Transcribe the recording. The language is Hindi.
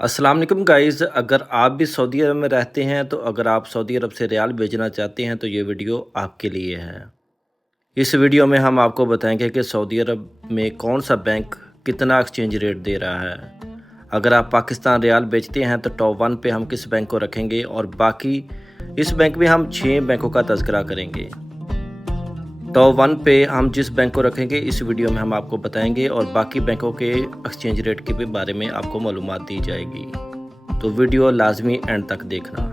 अस्सलाम वालेकुम गाइज़, अगर आप भी सऊदी अरब में रहते हैं तो अगर आप सऊदी अरब से रियाल भेजना चाहते हैं तो ये वीडियो आपके लिए है। इस वीडियो में हम आपको बताएंगे कि सऊदी अरब में कौन सा बैंक कितना एक्सचेंज रेट दे रहा है। अगर आप पाकिस्तान रियाल बेचते हैं तो टॉप 1 पे हम किस बैंक को रखेंगे और बाकी इस बैंक में हम 6 बैंकों का तज़किरा करेंगे। टॉप 1 पे हम जिस बैंक को रखेंगे इस वीडियो में हम आपको बताएंगे और बाकी बैंकों के एक्सचेंज रेट के बारे में आपको मालूमात दी जाएगी। तो वीडियो लाजमी एंड तक देखना।